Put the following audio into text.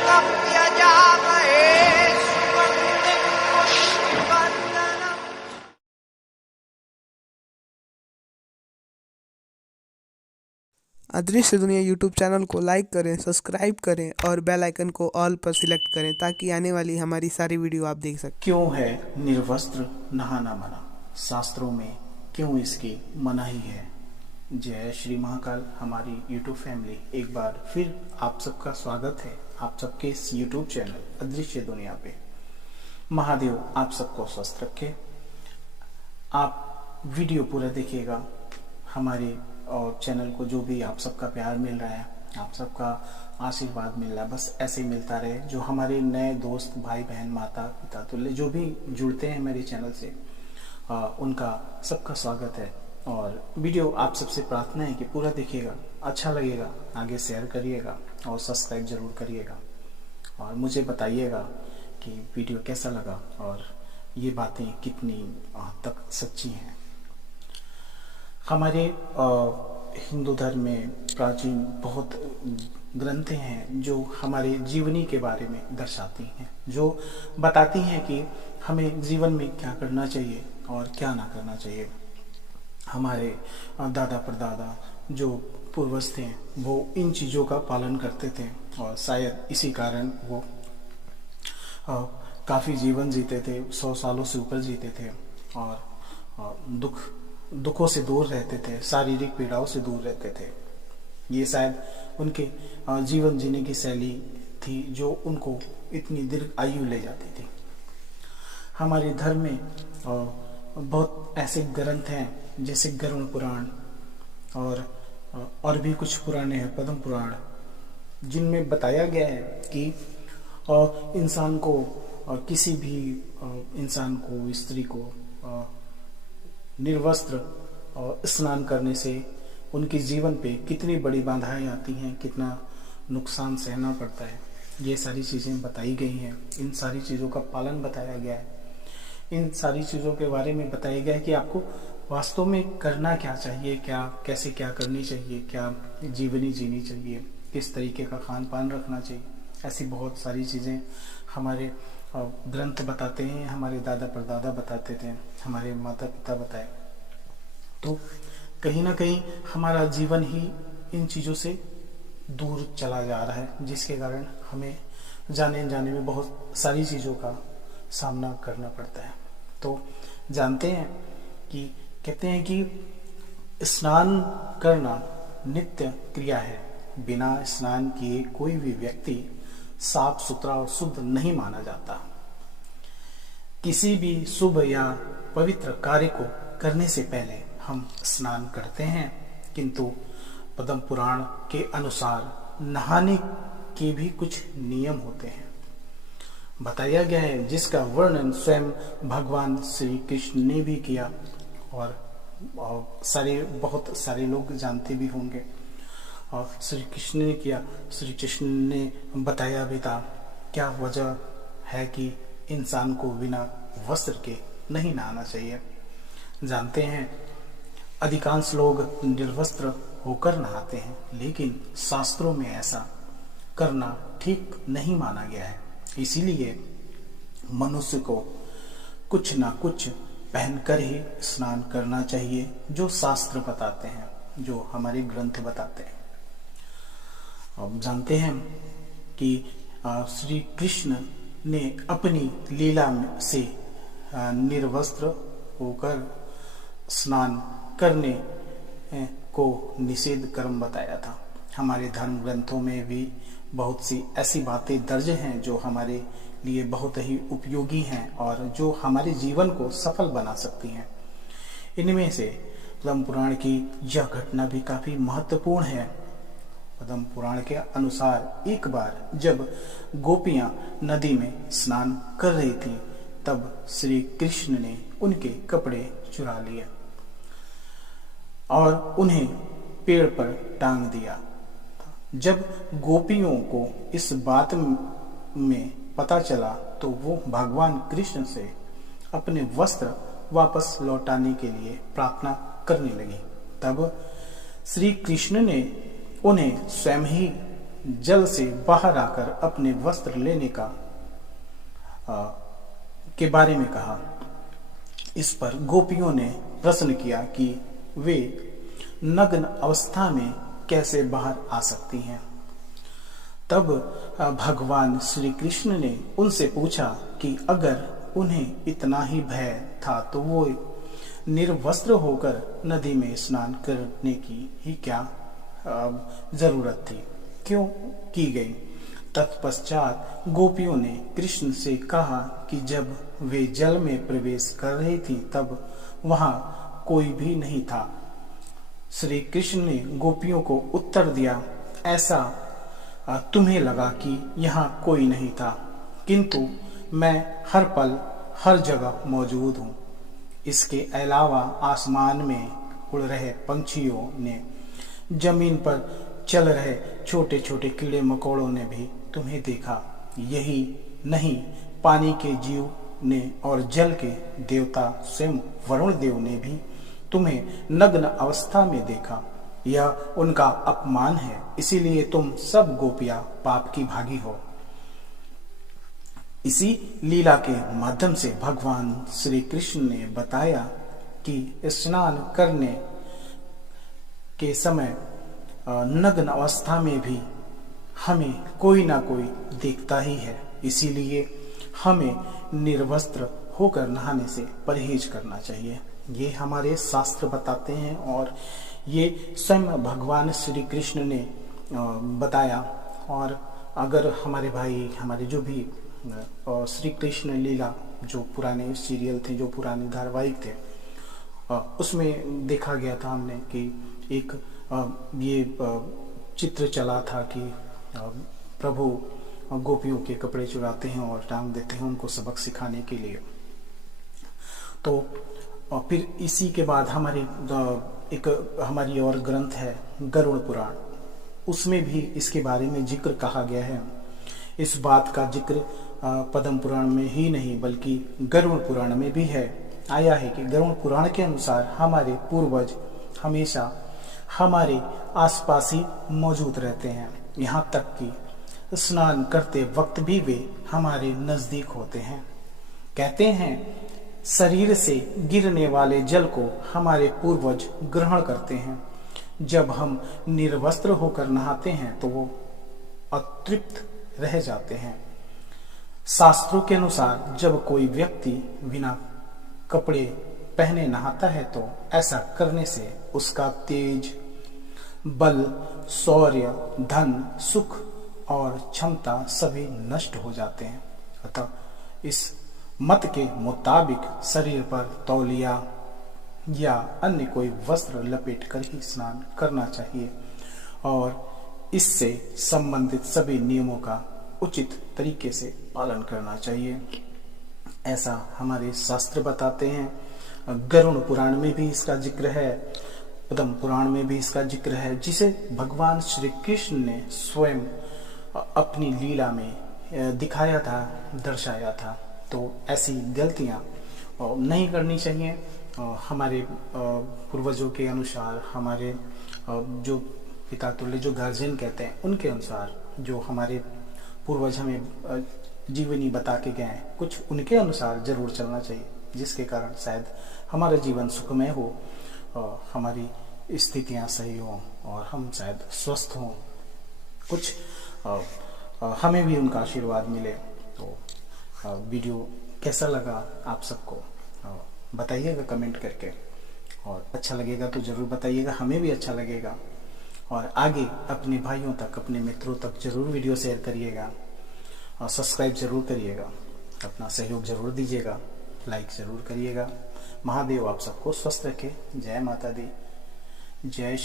त्र्यम्बकं यजामहे सुगन्धिं पुष्टिवर्धनम्। अदृश्य दुनिया यूट्यूब चैनल को लाइक करें, सब्सक्राइब करें और बेल आइकन को ऑल पर सिलेक्ट करें ताकि आने वाली हमारी सारी वीडियो आप देख सकें। क्यों है निर्वस्त्र नहाना मना? शास्त्रों में क्यों इसकी मनाही है? जय श्री महाकाल। हमारी यूट्यूब फैमिली, एक बार फिर आप सबका स्वागत है आप सबके इस यूट्यूब चैनल अदृश्य दुनिया पे। महादेव आप सबको स्वस्थ रखे। आप वीडियो पूरा देखिएगा। हमारे और चैनल को जो भी आप सबका प्यार मिल रहा है, आप सबका आशीर्वाद मिल रहा है, बस ऐसे ही मिलता रहे। जो हमारे नए दोस्त, भाई बहन, माता पिता तुल्य जो भी जुड़ते हैं मेरे चैनल से, उनका सबका स्वागत है। और वीडियो आप सबसे प्रार्थना है कि पूरा देखिएगा, अच्छा लगेगा आगे शेयर करिएगा और सब्सक्राइब जरूर करिएगा। और मुझे बताइएगा कि वीडियो कैसा लगा और ये बातें कितनी तक सच्ची हैं। हमारे हिंदू धर्म में प्राचीन बहुत ग्रंथें हैं जो हमारे जीवनी के बारे में दर्शाती हैं, जो बताती हैं कि हमें जीवन में क्या करना चाहिए और क्या ना करना चाहिए। हमारे दादा परदादा जो पूर्वज थे वो इन चीज़ों का पालन करते थे और शायद इसी कारण वो काफ़ी जीवन जीते थे, 100 सालों से ऊपर जीते थे और दुखों से दूर रहते थे, शारीरिक पीड़ाओं से दूर रहते थे। ये शायद उनके जीवन जीने की शैली थी जो उनको इतनी दीर्घ आयु ले जाती थी। हमारे धर्म में बहुत ऐसे ग्रंथ हैं जैसे गरुड़ पुराण और भी कुछ पुराने हैं, पद्म पुराण, जिनमें बताया गया है कि इंसान को, किसी भी इंसान को, स्त्री को निर्वस्त्र और स्नान करने से उनके जीवन पे कितनी बड़ी बाधाएं आती हैं, कितना नुकसान सहना पड़ता है। ये सारी चीज़ें बताई गई हैं। इन सारी चीज़ों का पालन बताया गया है। इन सारी चीज़ों के बारे में बताया गया है कि आपको वास्तव में करना क्या चाहिए, क्या कैसे क्या करनी चाहिए, क्या जीवनी जीनी चाहिए, किस तरीके का खान पान रखना चाहिए। ऐसी बहुत सारी चीज़ें हमारे ग्रंथ बताते हैं, हमारे दादा परदादा बताते थे, हमारे माता पिता बताए। तो कहीं ना कहीं हमारा जीवन ही इन चीज़ों से दूर चला जा रहा है, जिसके कारण हमें जाने जाने में बहुत सारी चीज़ों का सामना करना पड़ता है। तो जानते हैं कि कहते हैं कि स्नान करना नित्य क्रिया है। बिना स्नान किए कोई भी व्यक्ति साफ सुथरा और शुद्ध नहीं माना जाता। किसी भी शुभ या पवित्र कार्य को करने से पहले हम स्नान करते हैं, किंतु पद्म पुराण के अनुसार नहाने के भी कुछ नियम होते हैं। बताया गया है, जिसका वर्णन स्वयं भगवान श्री कृष्ण ने भी किया और बहुत सारे लोग जानते भी होंगे। और श्री कृष्ण ने किया, श्री कृष्ण ने बताया भी था क्या वजह है कि इंसान को बिना वस्त्र के नहीं नहाना चाहिए। जानते हैं अधिकांश लोग निर्वस्त्र होकर नहाते हैं, लेकिन शास्त्रों में ऐसा करना ठीक नहीं माना गया है। इसीलिए मनुष्य को कुछ ना कुछ पहनकर ही स्नान करना चाहिए, जो शास्त्र बताते हैं, जो हमारे ग्रंथ बताते हैं। अब जानते हैं कि श्री कृष्ण ने अपनी लीला से निर्वस्त्र होकर स्नान करने को निषेध कर्म बताया था। हमारे धर्म ग्रंथों में भी बहुत सी ऐसी बातें दर्ज हैं जो हमारे लिए बहुत ही उपयोगी हैं और जो हमारे जीवन को सफल बना सकती हैं। इनमें से पद्म पुराण की यह घटना भी काफी महत्वपूर्ण है। पद्म पुराण के अनुसार एक बार जब गोपियां नदी में स्नान कर रही थी, तब श्री कृष्ण ने उनके कपड़े चुरा लिए और उन्हें पेड़ पर टांग दिया। जब गोपियों को इस बात में पता चला तो वो भगवान कृष्ण से अपने वस्त्र वापस लौटाने के लिए प्रार्थना करने लगी। तब श्री कृष्ण ने उन्हें स्वयं ही जल से बाहर आकर अपने वस्त्र लेने के बारे में कहा। इस पर गोपियों ने प्रश्न किया कि वे नग्न अवस्था में कैसे बाहर आ सकती हैं। तब भगवान श्री कृष्ण ने उनसे पूछा कि अगर उन्हें इतना ही भय था तो वो निर्वस्त्र होकर नदी में स्नान करने की ही क्या जरूरत थी, क्यों की गई। तत्पश्चात गोपियों ने कृष्ण से कहा कि जब वे जल में प्रवेश कर रही थी तब वहां कोई भी नहीं था। श्री कृष्ण ने गोपियों को उत्तर दिया, ऐसा तुम्हें लगा कि यहाँ कोई नहीं था, किंतु मैं हर पल हर जगह मौजूद हूँ। इसके अलावा आसमान में उड़ रहे पंछियों ने, जमीन पर चल रहे छोटे छोटे कीड़े मकोड़ों ने भी तुम्हें देखा। यही नहीं, पानी के जीव ने और जल के देवता स्वयं वरुण देव ने भी तुम्हें नग्न अवस्था में देखा। यह उनका अपमान है, इसीलिए तुम सब गोपियां पाप की भागी हो। इसी लीला के माध्यम से भगवान श्री कृष्ण ने बताया कि स्नान करने के समय नग्न अवस्था में भी हमें कोई ना कोई देखता ही है, इसीलिए हमें निर्वस्त्र होकर नहाने से परहेज करना चाहिए। ये हमारे शास्त्र बताते हैं और ये स्वयं भगवान श्री कृष्ण ने बताया। और अगर हमारे भाई, हमारे जो भी श्री कृष्ण लीला जो पुराने सीरियल थे, जो पुराने धारावाहिक थे, उसमें देखा गया था हमने कि एक ये चित्र चला था कि प्रभु गोपियों के कपड़े चुराते हैं और टांग देते हैं उनको सबक सिखाने के लिए। तो फिर इसी के बाद हमारी और ग्रंथ है गरुड़ पुराण, उसमें भी इसके बारे में जिक्र कहा गया है। इस बात का जिक्र पद्म पुराण में ही नहीं बल्कि गरुड़ पुराण में भी है, आया है कि गरुड़ पुराण के अनुसार हमारे पूर्वज हमेशा हमारे आसपास ही मौजूद रहते हैं, यहाँ तक कि स्नान करते वक्त भी वे हमारे नजदीक होते हैं। कहते हैं शरीर से गिरने वाले जल को हमारे पूर्वज ग्रहण करते हैं। जब हम निर्वस्त्र होकर नहाते हैं तो वो अतृप्त रह जाते हैं। शास्त्रों के अनुसार जब कोई व्यक्ति बिना कपड़े पहने नहाता है तो ऐसा करने से उसका तेज, बल, शौर्य, धन, सुख और क्षमता सभी नष्ट हो जाते हैं। अतः इस मत के मुताबिक शरीर पर तौलिया या अन्य कोई वस्त्र लपेट कर ही स्नान करना चाहिए और इससे संबंधित सभी नियमों का उचित तरीके से पालन करना चाहिए, ऐसा हमारे शास्त्र बताते हैं। गरुड़ पुराण में भी इसका जिक्र है, पद्म पुराण में भी इसका जिक्र है, जिसे भगवान श्री कृष्ण ने स्वयं अपनी लीला में दिखाया था, दर्शाया था। तो ऐसी गलतियां नहीं करनी चाहिए। हमारे पूर्वजों के अनुसार, हमारे जो पिता तुल्य, जो गार्जियन कहते हैं, उनके अनुसार जो हमारे पूर्वज हमें जीवनी बता के गए हैं, कुछ उनके अनुसार जरूर चलना चाहिए, जिसके कारण शायद हमारा जीवन सुखमय हो, हमारी स्थितियां सही हों और हम शायद स्वस्थ हों, कुछ हमें भी उनका आशीर्वाद मिले। तो वीडियो कैसा लगा आप सबको बताइएगा कमेंट करके, और अच्छा लगेगा तो ज़रूर बताइएगा, हमें भी अच्छा लगेगा। और आगे अपने भाइयों तक, अपने मित्रों तक जरूर वीडियो शेयर करिएगा और सब्सक्राइब जरूर करिएगा, अपना सहयोग जरूर दीजिएगा, लाइक जरूर करिएगा। महादेव आप सबको स्वस्थ रखे। जय माता दी, जय